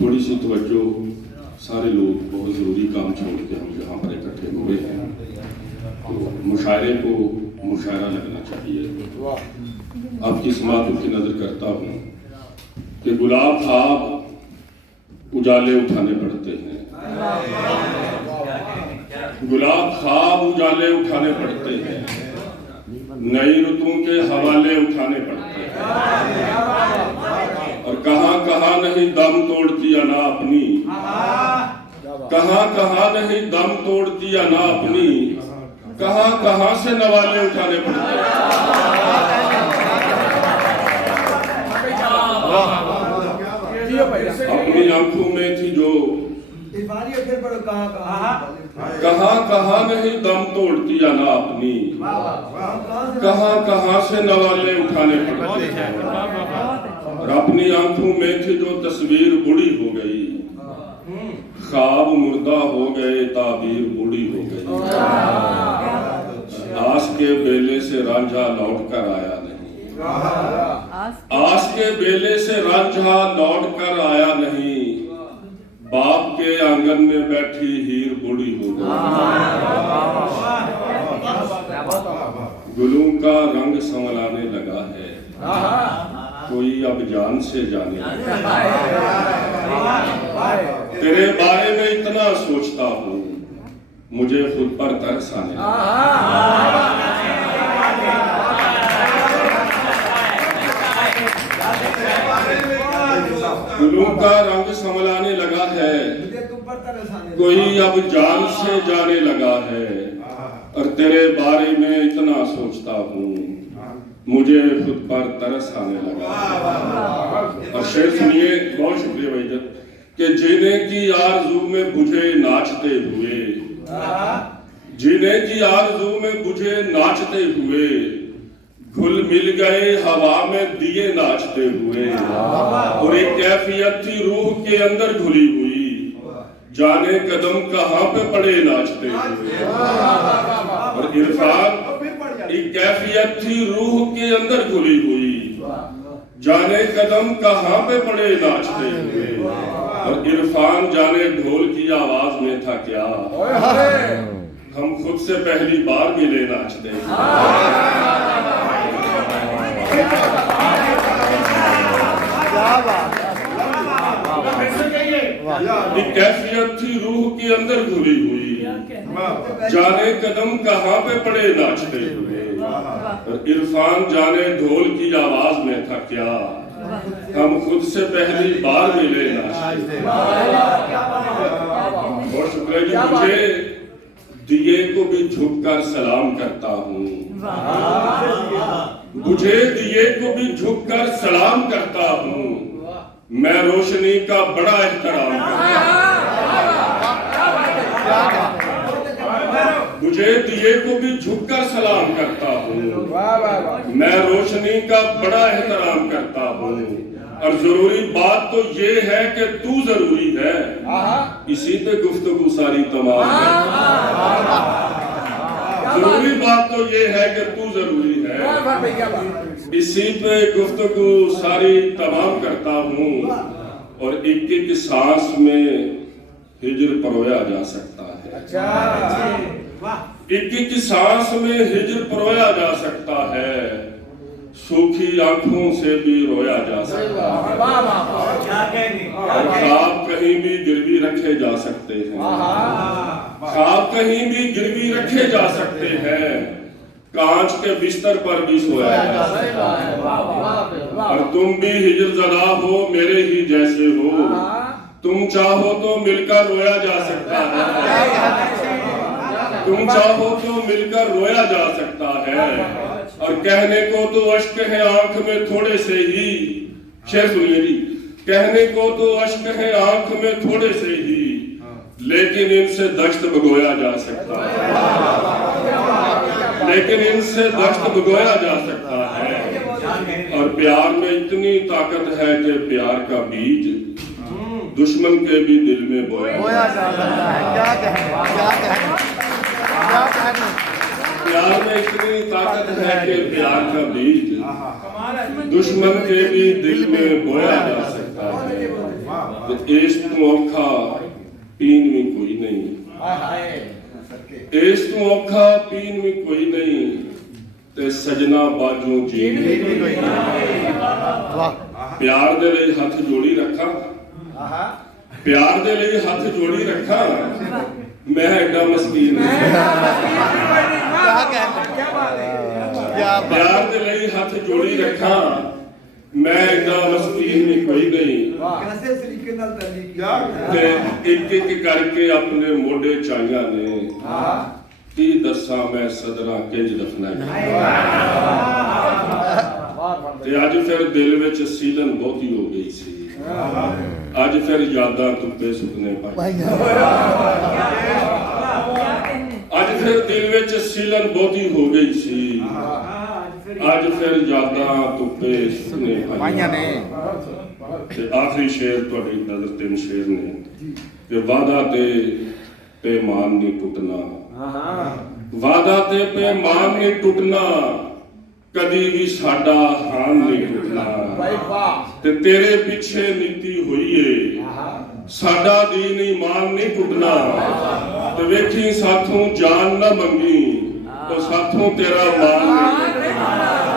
थोड़ी सी तवज्जो, सारे लोग बहुत ज़रूरी काम छोड़ के हम यहाँ पर इकट्ठे हुए हैं, तो मुशायरे को मुशायरा लगना चाहिए। आपकी समात की नज़र करता हूँ कि गुलाब खाब उजाले उठाने पड़ते हैं, गुलाब खाब उजाले उठाने पड़ते हैं, नई रुतों के हवाले उठाने पड़ते हैं, और कहाँ कहाँ नहीं दम तोड़ती अना अपनी, कहाँ कहाँ नहीं दम तोड़ती अना अपनी, कहाँ कहाँ से नवाले उठाने पड़ते हैं। अपनी आंखों में थी जो कहाँ कहाँ नहीं दम तोड़ती अना अपनी, कहाँ कहाँ से नवाले उठाने पड़ते हैं। और अपनी आंखों में थी जो तस्वीर बूढ़ी हो गई, ख्वाब मुर्दा हो गए, ताबीर बूढ़ी हो गई। आस के बेले से रांझा लौट कर आया नहीं, आस के बेले से रांझा लौट कर आया नहीं, बाप के आंगन में बैठी हीर बूढ़ी हो गई। गुलों का रंग संवलाने लगा है, कोई अब जान से जाने लगा। तेरे बारे में इतना सोचता हूँ, मुझे खुद पर तरस आने लगा। गुलों का रंग संवलाने लगा है, कोई अब जान से जाने लगा है, और तेरे बारे में इतना सोचता हूँ, मुझे खुद पर तरस आने लगा। और शेर सुनिए, बहुत शुक्रिया भाई जब, कि जीने की आरज़ू में बुझे नाचते हुए, जीने की आरज़ू में बुझे नाचते हुए, घुल मिल गए हवा में दिए नाचते हुए, और एक कैफियत थी रूह के अंदर घुली हुई, जाने कदम कहाँ पे पड़े नाचते हुए। और इरफान, एक कैफियत थी रूह के अंदर घुली हुई, जाने कदम कहाँ पे पड़े नाचते हुए। और इरफान जाने ढोल की आवाज में था क्या, हम खुद से पहली बार मिले नाचते हुए। एक कैफियत थी रूह के अंदर घुली हुई, जाने कदम कहाँ पे पड़े नाचते हुए। और इरफान जाने ढोल की आवाज में था क्या, हम खुद से पहली बार मिले नाचते हुए। बहुत शुक्रिया जी। मुझे दिए को भी झुककर सलाम करता हूँ, मुझे दिए को भी झुककर सलाम करता हूँ, मैं रोशनी का बड़ा एहतराम करता हूँ। मुझे दिए को भी झुककर सलाम करता हूँ, मैं रोशनी का बड़ा एहतराम करता हूँ। और जरूरी बात तो ये है कि तू जरूरी है, इसी पे गुफ्तगू सारी तमाम है। जरूरी बात तो ये है कि तू जरूरी है, इसी पे गुफ्तगू सारी तमाम करता हूँ। और एक एक सांस में हिज्र परोया जा सकता है, एक एक सांस में हिज्र परोया जा सकता है, सूखी आंखों से भी रोया जा सकता है। और ख्वाब कहीं भी गिरवी रखे जा सकते हैं, ख्वाब कहीं भी गिरवी रखे जा सकते हैं, कांच के बिस्तर पर भी सोया जा सकता है। और तुम भी हिज्र ज़दा हो, मेरे ही जैसे हो, तुम चाहो तो मिलकर रोया जा सकता है, तुम चाहो तो मिलकर रोया जा सकता है। और कहने को तो अश्क है आंख में थोड़े से ही, शेर सुनिए जी, कहने को तो अश्क है आंख में थोड़े से ही, लेकिन इनसे दश्त भगोया जा सकता है, लेकिन इनसे दश्त भगोया जा सकता है। और प्यार में इतनी ताकत है कि प्यार का बीज दुश्मन के भी दिल में बोया जा सकता है। क्या कहना, क्या कहना, क्या कहना। प्यार में इतनी ताकत है कि प्यार का बीज दुश्मन के भी दिल में बोया जा सकता है। इस तो औखा पीन में कोई नहीं, इस तो औखा पीन में कोई नहीं, ते सजना बाजू जी प्यार दे लिए हाथ जोड़ी रखा, प्यार दे लिए हाथ जोड़ी रखा, मैं एडा मस्कीन प्यार दे लिए हाथ जोड़ी रखा, मैं एडा मस्कीन नहीं कोई नहीं। एक एक करके अपने मोढे चाइया ने की दसा मैं सदरा किंज दफना ते अज फिर दिल विच सीलन बहुती हो गई सी, अज फिर यादां तुप्पे सुपने पाए, अज फिर दिल विच सीलन बहुती हो गई सी, अज फिर यादां तुप्पे सुपने पाए ने। ते आखिरी शेर तुहाडी नज़र तीन शेर ने कि वादा ते पैमान नहीं टुटना, वादा ते पैमान नहीं टुटना, कदी भी साडा हान नहीं टुटना, ते तेरे पीछे नीति हुई है साडा दीन ईमान नहीं टुटना, ते वेखी साथों जान ना मंगी तो साथों तेरा मान नहीं।